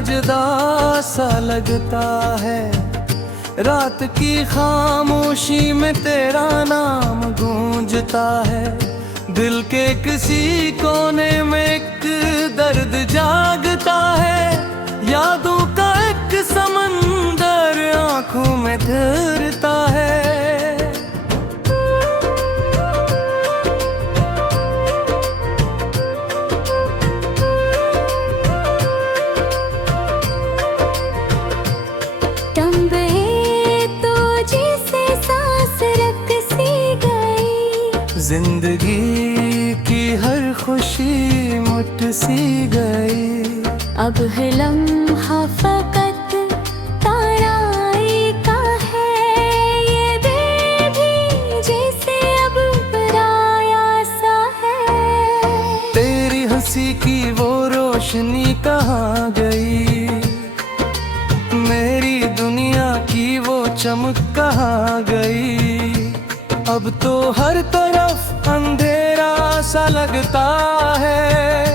जुदा सा लगता है। रात की खामोशी में तेरा नाम गूंजता है। दिल के किसी कोने में एक दर्द जागता है। यादों का एक समंदर आंखों में तैरता है। जिंदगी की हर खुशी मुट सी गई। अब है लम्हा फकत ताराई का है। ये दिल भी जैसे अब पराया सा है। तेरी हंसी की वो रोशनी कहाँ गई? मेरी दुनिया की वो चमक कहाँ गई? अब तो हर तरफ अंधेरा सा लगता है।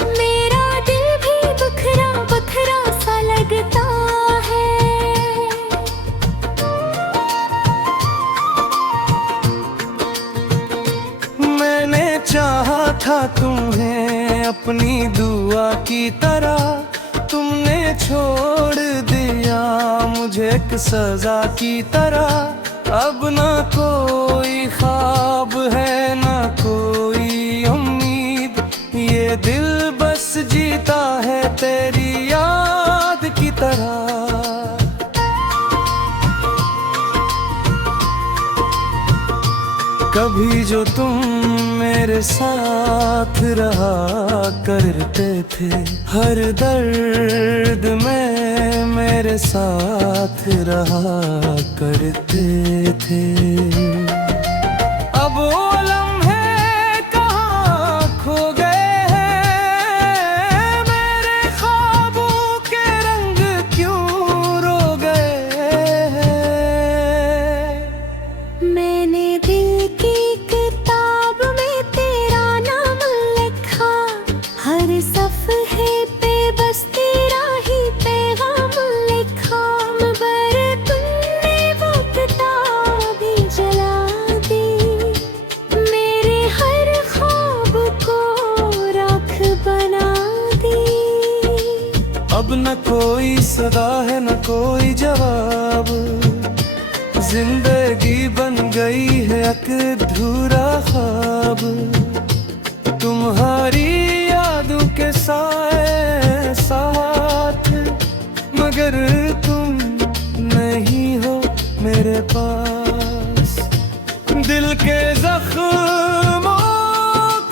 मेरा दिल भी बखरा बखरा सा लगता है। मैंने चाहा था तुम्हें अपनी दुआ की तरह। तुमने छोड़ दिया मुझे एक सजा की तरह। अब ना कोई ख्वाब है ना कोई उम्मीद। ये दिल बस जीता है तेरी याद की तरह। कभी जो तुम मेरे साथ रहा करते थे। हर दर्द में मेरे साथ रहा करते थे। अब वो लम्हे कहाँ खो गए हैं? मेरे ख्वाबों के रंग क्यों रो गए हैं? मैंने दिल की किताब में तेरा नाम लिखा। हर सफ़हे पे बस तेरा ही पैगाम लिखा। मगर तुमने वो किताब ही जला दी। मेरे हर ख्वाब को राख बना दी। अब न कोई सदा है न कोई जवाब। जिंदगी बन गई है एक अधूरा ख्वाब। तुम्हारी यादों के साए साथ, मगर तुम नहीं हो मेरे पास। दिल के जख्मों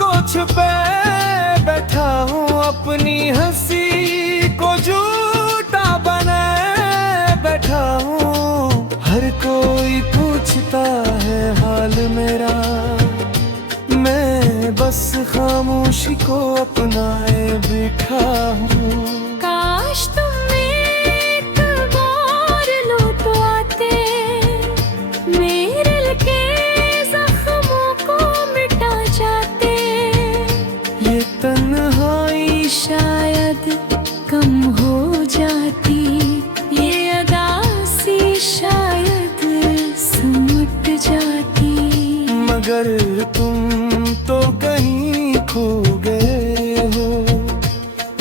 को छुपे बैठा हूँ। अपनी हंसी को झूठा बनाए बैठा हूँ। हर कोई पूछता है हाल मेरा। मैं बस खामोशी को अपनाए बैठा हूँ। काश तुम एक बार लौट आते। मेरे दिल के जख्मों को मिटा जाते। ये तन्हाई शायद कम हो जाती। ये अदासी शायद सिमट जाती। मगर तुम तो कहीं खो गए हो।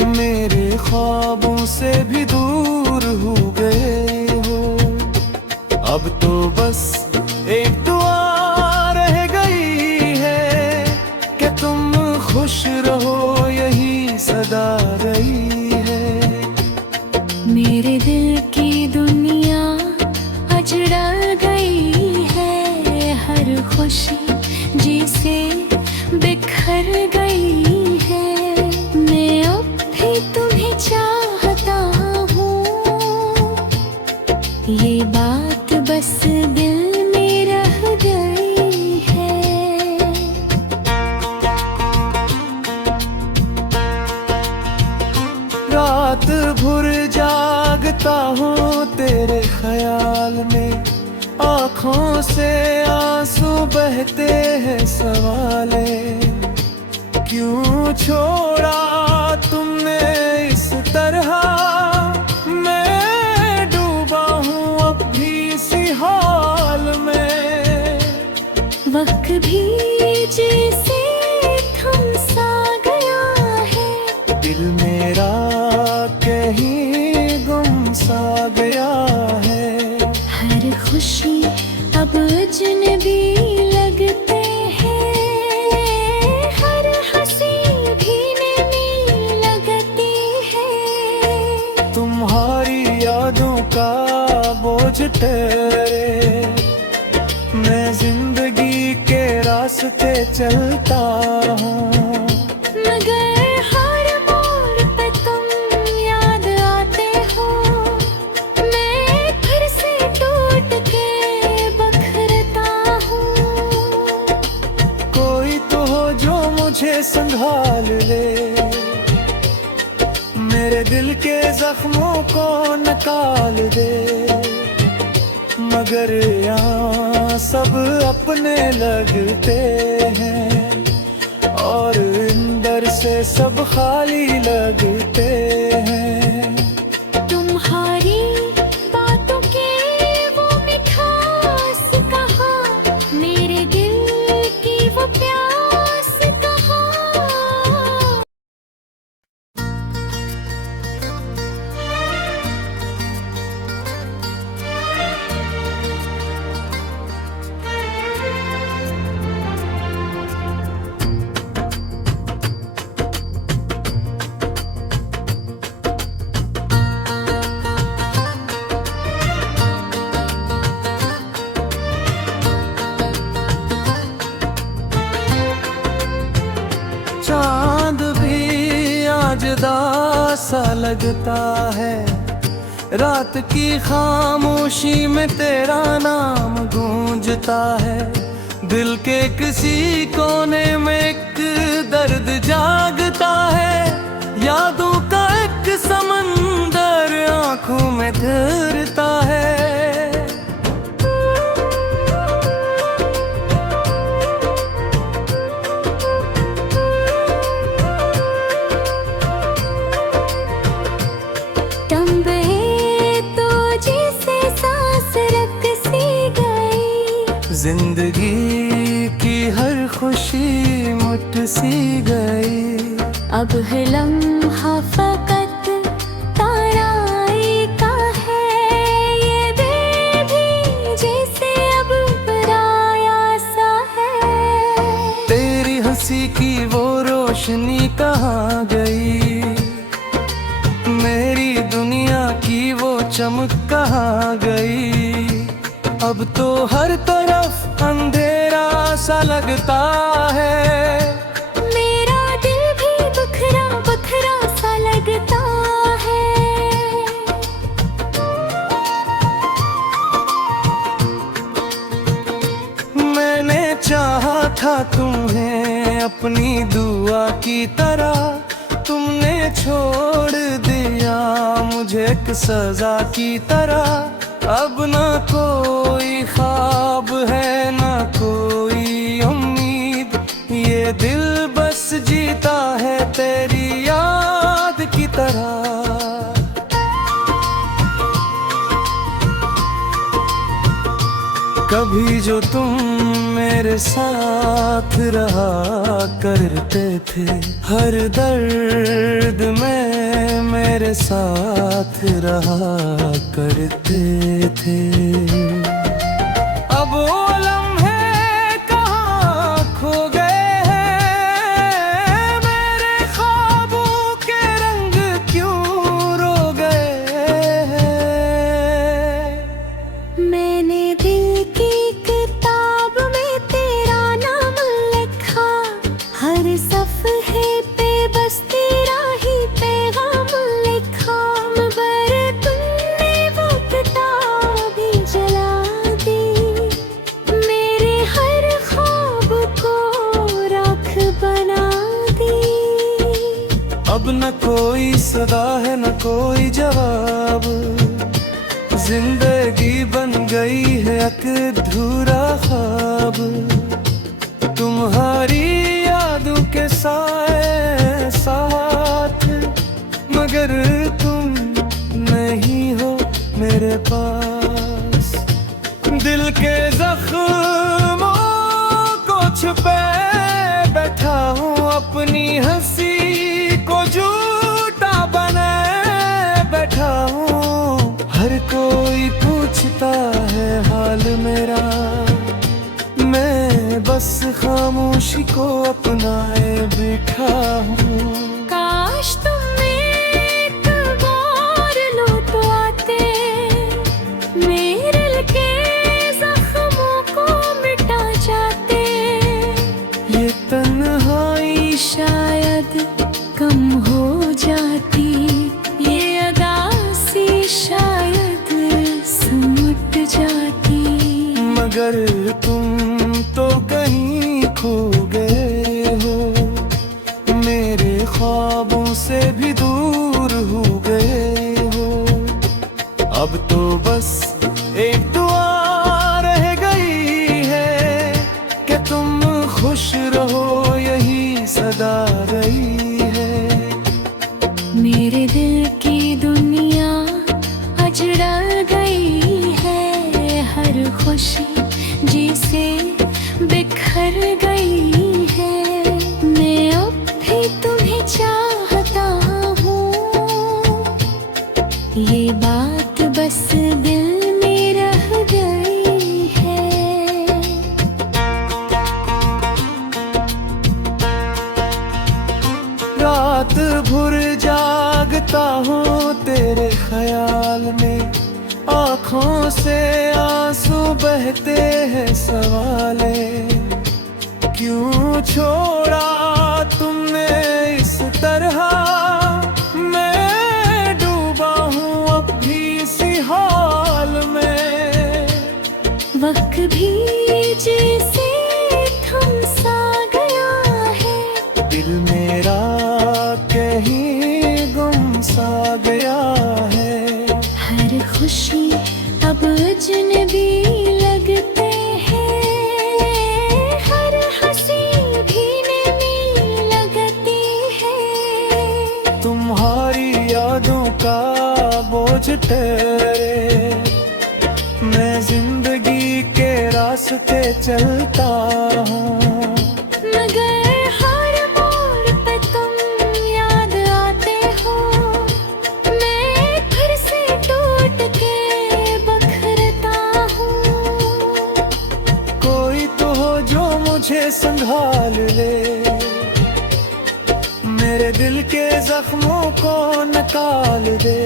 मेरे ख्वाबों से भी दूर हो गए हो। अब तो बस एक दुआ रह गई है कि तुम खुश रहो, यही सदा रही है। मेरे दिल की दुनिया अजड़ा गई है। हर खुशी जिसे बिखर गई है। मैं अब भी तुम्हें चाहता हूँ। ये बात बस दिल में रह गई है। रात भर जागता हूँ तेरे ख्याल में। आँखों से आंसू बहते हैं सवाले। क्यों छोड़ा तुमने इस तरह भी जैसे थम सा गया है। दिल मेरा कहीं गुम सा गया है। हर खुशी अब अजनबी लगते हैं, हर हंसी भी नई लगती है। तुम्हारी यादों का बोझ ठहरे, मैं जिंदगी के रास्ते चलता हूँ। मगर हर मोड़ पे तुम याद आते हो, मैं फिर से टूट के बखरता हूँ। कोई तो हो जो मुझे संभाल ले, मेरे दिल के जख्मों को निकाल दे। मगर यहाँ सब अपने लगते हैं, और अंदर से सब खाली लगते हैं। तुम्हारी बातों के वो मिठास कहाँ, मेरे दिल की वो प्यास कहाँ। चांद भी आज सा लगता है, रात की खामोशी में तेरा नाम गूंजता है। दिल के किसी कोने में एक दर्द जागता है, यादों का एक समंदर आंखों में घिरता है। टंबे तो जैसे सांस रख सी गई, जिंदगी की हर खुशी मुट सी गई। अब है लम्हा फकत ताराई का है, ये दिल भी जैसे अब पराया सा है। तेरी हंसी की वो रोशनी कहाँ गई, मेरी दुनिया की वो चमक कहाँ गई। अब तो हर तरफ अंधेरा सा लगता है, मेरा दिल भी बखरा बखरा सा लगता है। मैंने चाहा था तुम्हें अपनी दुआ की तरह, तुमने छोड़ दिया मुझे एक सजा की तरह। अब ना कोई ख्वाब है ना कोई उम्मीद, ये दिल बस जीता है तेरी याद की तरह। कभी जो तुम मेरे साथ रहा करते थे, हर दर्द में मेरे साथ रहा करते थे। अब वो लम्हे कहाँ खो गए हैं, मेरे ख्वाबों के रंग क्यों रो गए हैं। मैंने दिल की किताब में तेरा नाम लिखा, हर सफ़हे पे बस तेरा ही पैगाम लिखा। मगर तुमने वो किताब ही जला दी, मेरे हर ख्वाब को राख बना दी। अब न कोई सदा है न कोई जवाब, जिंदगी बन गई है एक अधूरा ख्वाब। तुम्हारी यादों के साए साथ, मगर तुम नहीं हो मेरे पास। दिल के जख्मों को कोई पूछता है हाल मेरा, मैं बस खामोशी को अपनाए बैठा हूँ। काश तुम एक बार लौट आते, मेरे दिल के जख्मों को मिटा जाते। ये तन्हाई शायद कम हो जाती, ये अदासी शायद सिमट जाती। मगर तुम तो कहीं खो गए हो, मेरे ख्वाबों से भी दूर हो गए हो। अब तो बस एक दुआ रह गई है कि तुम खुश रहो, यही सदा रही है। मेरे दिल की दुनिया अजड़ा गई है, हर खुशी जिसे बिखर गई है। मैं अब भी तुम्हें चाहता हूँ, ये बात बस दिल में रह गई है। रात भर जागता हूँ तेरे ख्याल में, आँखों से आंसू बहते हैं सवाले। क्यों छोड़ा तुमने इस तरह, मैं डूबा हूँ अब भी इसी हाल में। वक्त भी जैसे थम सा गया है, दिल मेरा कहीं गुम सा गया है। हर खुशी अब अजनबी लगते हैं, हर हंसी भी नई लगती है। तुम्हारी यादों का बोझ ठहरे, मैं जिंदगी के रास्ते चलता हूँ। मगर हर मोड़ पे तुम याद आते हो, मैं फिर से टूट के बखरता हूँ। कोई तो हो जो मुझे संभाल ले, मेरे दिल के जख्मों को निकाल दे।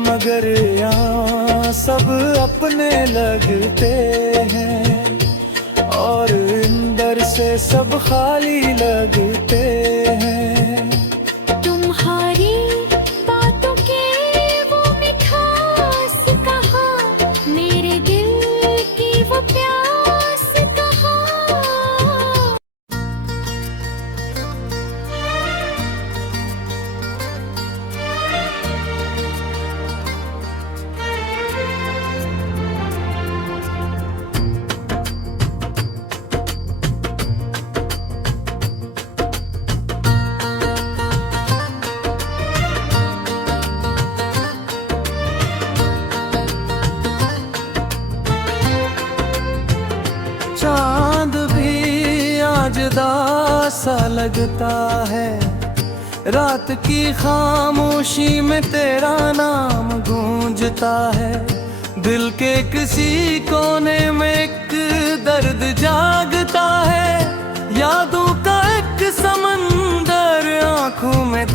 मगर यहाँ सब अपने लगते हैं, और अंदर से सब खाली लगते हैं। तुम्हारी बातों के वो मिठास कहाँ, मेरे दिल की वो प्यास कहाँ। चांद भी आज सा लगता है, रात की खामोशी में तेरा नाम गूंजता है। दिल के किसी कोने में एक दर्द जागता है, यादों का एक समंदर आंखों में